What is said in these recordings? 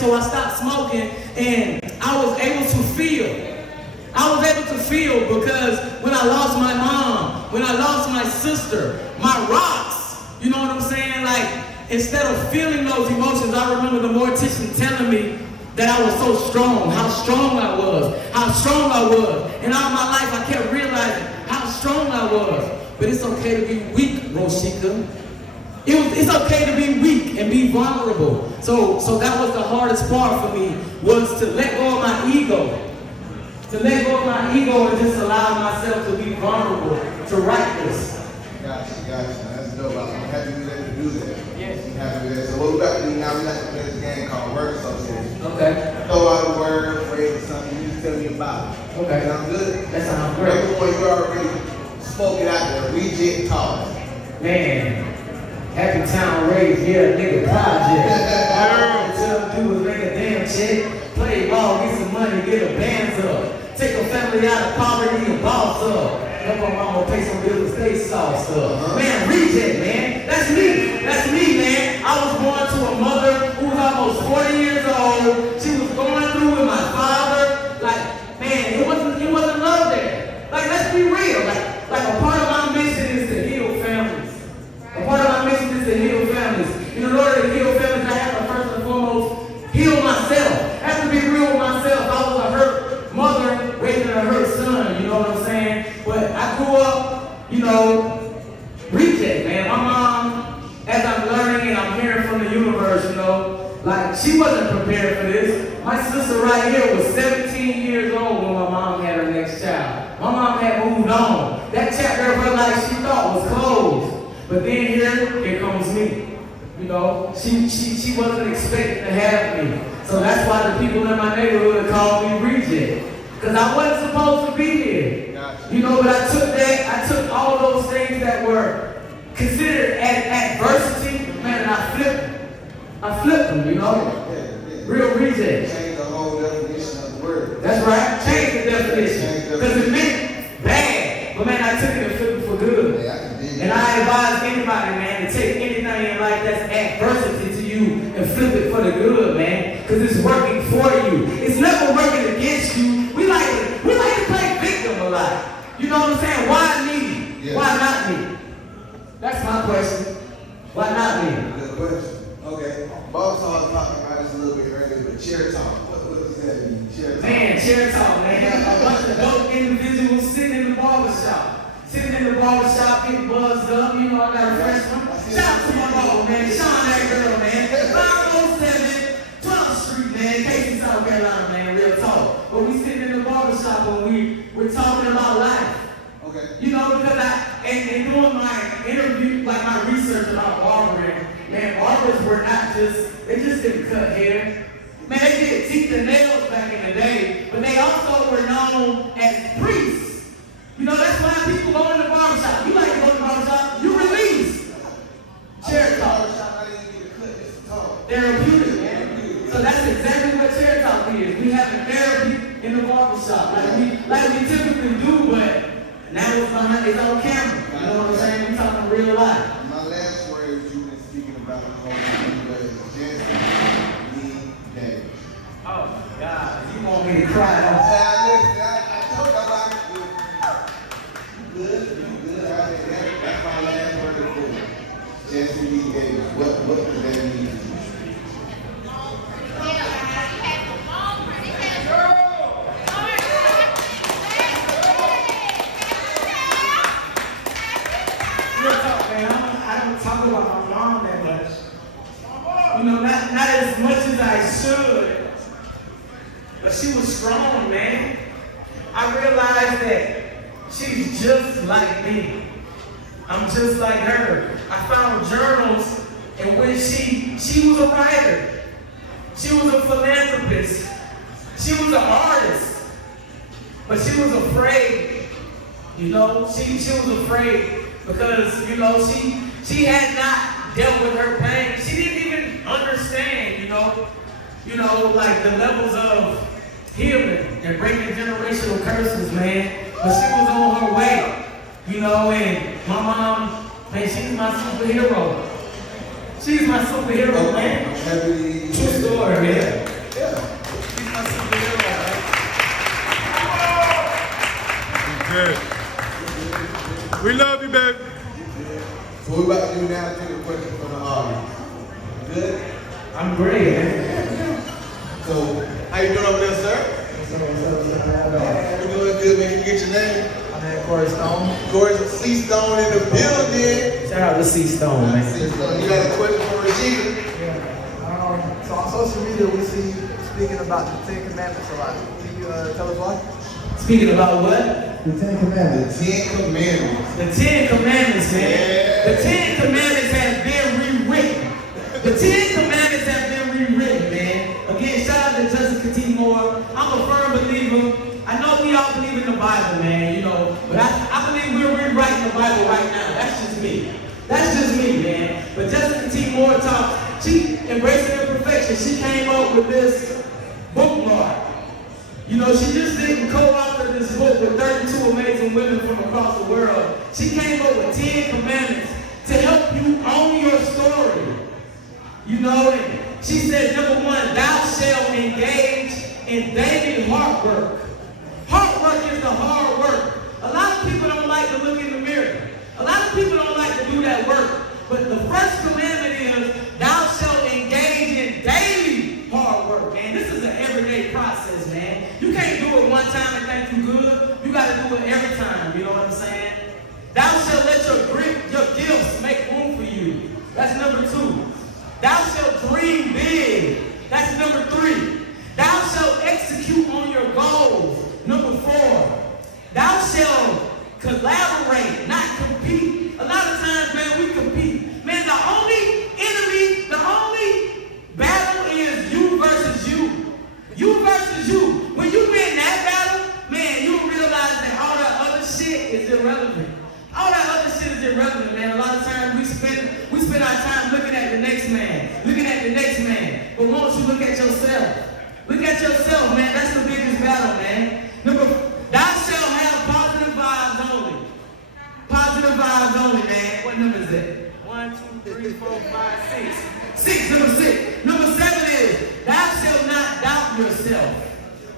So I stopped smoking, and I was able to feel. I was able to feel because when I lost my mom, when I lost my sister, my rocks, you know what I'm saying? Like, instead of feeling those emotions, I remember the mortician telling me that I was so strong, how strong I was. And all my life I kept realizing how strong I was. But it's okay to be weak, R.E.J.E.C.T. It's okay to be weak and be vulnerable. So that was the hardest part for me, was to let go of my ego. To let go of my ego and just allow myself to be vulnerable, to write this. Gotcha. That's dope. I'm happy we were able to do that. Yes. I'm happy with that. So what we got to do now, we like to play this game called Word Association. Okay. Throw out a word, phrase, or something, you just tell me about it. Okay. Sound good? That sounds great. Number one, you already spoke it out there. R.E.J.E.C.T. Man, Happy Town Raised, yeah, nigga project. All I tell them do is make a damn check, play ball, get some money, get a bands up. Take a family out of poverty and boss up. Help my mama pay some bills, stay sauced up. Man, R.E.J.E.C.T, man. That's me, man. I was born to a mother who was almost 40 years old. She was going through with my father. Like, man, it wasn't love there. Like, let's be real. Like a part of my mission is to heal families. A part of my mission is to heal families. And in order to heal families, I have to first and foremost heal myself. I have to be real with myself. I was a hurt mother raising a hurt son, you know what I'm saying? But I grew up, R.E.J.E.C.T, man. My mom, as I'm learning and I'm hearing from the universe, like, she wasn't prepared for this. My sister right here was 17 years old when my mom had her next child. My mom had moved on. That chapter of her life she thought was closed. But then here comes me. She wasn't expecting to have me. So that's why the people in my neighborhood called me R.E.J.E.C.T. Because I wasn't supposed to be here. But I took all those things that were considered adversity, man, and I flipped them, Real R.E.J.E.C.T. Change the whole definition of the word. That's right. Change the definition. Because it meant bad. But man, I took it and flipped it for good. And I advise anybody, man, to take anything in life that's adversity to you and flip it for the good, man. Because it's working for you. It's never working against you. We like to play victim a lot. You know what I'm saying? Why me? Yeah. Why not me? That's my question. Why not me? Good question. Okay. Bob started talking about this a little bit earlier, but chair talk. What does that mean? Chair talk. Man, chair talk, man. A bunch of dope individuals sitting in the barbershop. Getting buzzed up. I got a fresh one. Shout out to my mama, man. Sean, that girl, man. 507 12th Street, man. Casey, South Carolina, man. Real talk. But we sitting in the barbershop and we're talking about life. Okay. Because and doing my interview, like my research about barbering, man, barbers were not they just didn't cut hair. Man, they did teeth and nails back in the day, but they also were known as priests. That's why people go in the barbershop. You like to go in the barbershop, you release. Chair talk. Therapeutic, man. So that's exactly what chair talk is. We have a therapy in the barbershop. Like we typically do, but now it's on camera. You know what I'm saying? We talking real life. My last word you've been speaking about the whole thing was just need damage. Oh my God. You want me to cry? I told you about it. You good. That's my last word of the just need damage. What does that mean? I don't talk about my mom that much. Not as much as I should. But she was strong, man. I realized that she's just like me. I'm just like her. I found journals in which she was a writer. She was a philanthropist. She was an artist. But she was afraid. She was afraid because, she had not dealt with her pain. She didn't even understand, like the levels of healing and breaking generational curses, man. But she was on her way, and my mom, man, she's my superhero. She's my superhero, man. True story, man. now take a question from the audience. Good? I'm great, man. So, how you doing over there, sir? We're doing good, man. Can you get your name? My name is Corey Stone. Corey C. Stone in the building. Shout out to C. Stone, man. C. Stone, you got a question for R.E.J.E.C.T? Yeah. So on social media, we see you speaking about the Ten Commandments a lot. Can you tell us why? Speaking about what? The Ten Commandments. The 10 Commandments. The 10 Commandments, man. Yeah. The 10 Commandments have been rewritten. The 10 Commandments have been rewritten, man. Again, shout out to R.E.J.E.C.T more. I'm a firm believer. I know we all believe in the Bible, man, you know, but I believe we're rewriting the Bible right now. That's just me. That's just me, man. But R.E.J.E.C.T more talk. She embracing imperfection. She came up with this bookmark. You know, she just didn't co-author this book with 32 amazing women from across the world. She came up with 10 commandments to help you own your story. You know, and she said, number 1, thou shalt engage in daily hard work. Hard work is the hard work. A lot of people don't like to look in the mirror. A lot of people don't like to do that work. But the first commandment is, thou shalt engage in daily hard work, man. This is an everyday process, man. You can't do it one time and think you good. You got to do it every time, you know what I'm saying? Thou shalt let your gifts make room for you. That's number 2. Thou shalt dream big. That's number 3. Thou shalt execute on your goals. Number 4. Thou shalt collaborate, not compete. A lot of times, man, we compete. Man, the only enemy, the only battle is you versus you. You versus you. When you win that battle, man, you realize that all that other shit is irrelevant. All that other shit is irrelevant, man. A lot of times we spend our time looking at the next man, looking at the next man. But won't you look at yourself? Look at yourself, man. That's the biggest battle, man. Thou shalt have positive vibes only. Positive vibes only, man. What number is it? 1, 2, 3, 4, 5, 6. 6, number 6. Number 7 is, thou shalt not doubt yourself.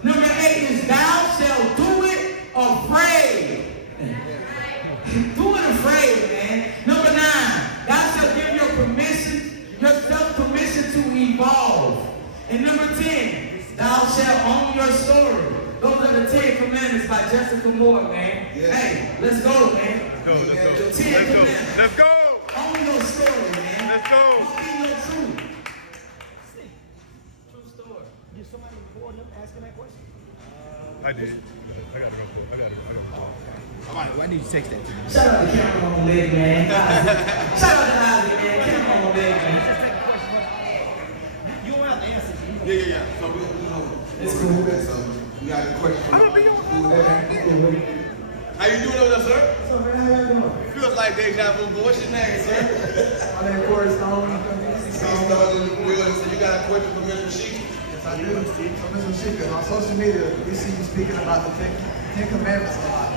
Number 8 is, thou shalt do it afraid. Do it afraid, man. Number 9, thou shalt give yourself permission to evolve. And number 10, thou shalt own your story. Those are the 10 commandments by Jessica Moore, man. Yeah. Hey, let's go, man. Let's go. The 10 commandments. Let's go. Own your story, man. Let's go. Walk in your truth. True story. Did somebody record them asking that question? I did. I got to go for it. I got to go. All right, why did you text that to me? Shout out to Cameron on the leg, man. Shout out to Ozzy, man. Cameron on the leg, man. You don't have to answer. Yeah. So we know. It's cool. So we got a question from the audience. How you doing over there, sir? So, man, how y'all doing? Feels like deja vu, but what's your name, sir? My name is Corey Stone. C. Stone in the building. So you got a question for Mr. R.E.J.E.C.T? Yes, I do. So, Mr. R.E.J.E.C.T, on social media, we see you speaking about the Ten Commandments a lot.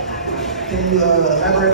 Can you elaborate on